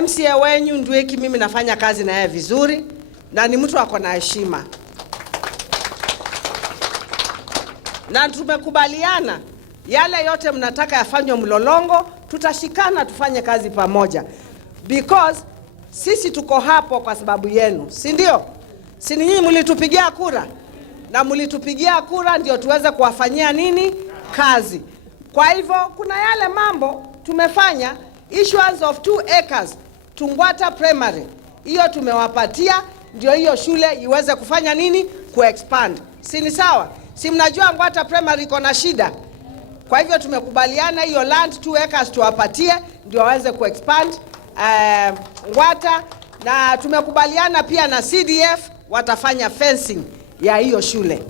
MCA wenyu Ndweki mimi nafanya kazi na yeye vizuri na ni mtu ako na heshima. Na tumekubaliana yale yote mnataka yafanywe Mlolongo, tutashikana tufanye kazi pamoja. Because sisi tuko hapo kwa sababu yenu, si ndio? Si nyinyi mlitupigia kura? Na mlitupigia kura ndio tuweze kuwafanyia nini? Kazi. Kwa hivyo kuna yale mambo tumefanya, issuance of 2 acres Tungwata Primary. Hiyo tumewapatia ndio hiyo shule iweze kufanya nini? Kuexpand. Si ni sawa? Si mnajua Ngwata Primary iko na shida. Kwa hivyo tumekubaliana hiyo land 2 acres tuwapatie ndio waweze kuexpand Ngwata, na tumekubaliana pia na CDF watafanya fencing ya hiyo shule.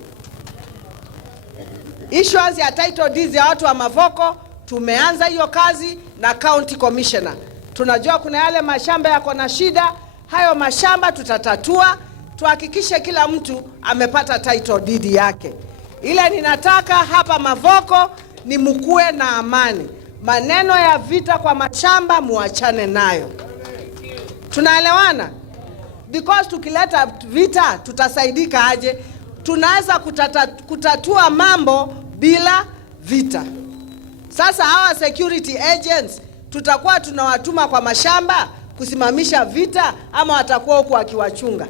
Issuance ya title deeds ya watu wa Mavoko tumeanza hiyo kazi na county commissioner. Tunajua kuna yale mashamba yako na shida, hayo mashamba tutatatua, tuhakikishe kila mtu amepata title deed yake. Ile ninataka hapa Mavoko ni mkue na amani. Maneno ya vita kwa mashamba muachane nayo. Tunaelewana? Because tukileta vita tutasaidika aje? Tunaweza kutatua mambo bila vita. Sasa hawa security agents tutakuwa tunawatuma kwa mashamba kusimamisha vita ama watakuwa huko wakiwachunga?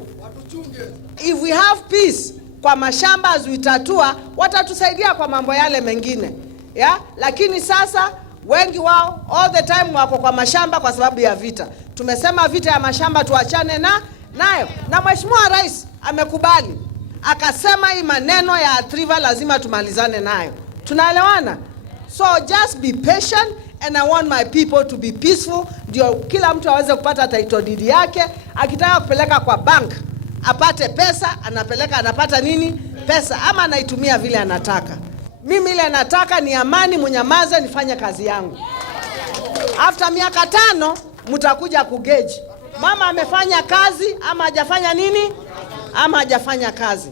If we have peace kwa mashamba azitatua, watatusaidia kwa mambo yale mengine. Yeah? Lakini sasa wengi wao all the time wako kwa mashamba kwa sababu ya vita. Tumesema vita ya mashamba tuachane nayo. Na Mheshimiwa Rais amekubali. Akasema hii maneno ya Atriva lazima tumalizane nayo. Tunaelewana? So just be patient and I want my people to be peaceful. Ndio kila mtu aweze kupata title deed yake. Akitaka kupeleka kwa bank apate pesa, anapeleka, anapata nini? Pesa, ama anaitumia vile anataka. Mimi ile nataka ni amani, munyamaze nifanye kazi yangu. After miaka 5 mtakuja kugeji mama amefanya kazi ama hajafanya nini, ama hajafanya kazi.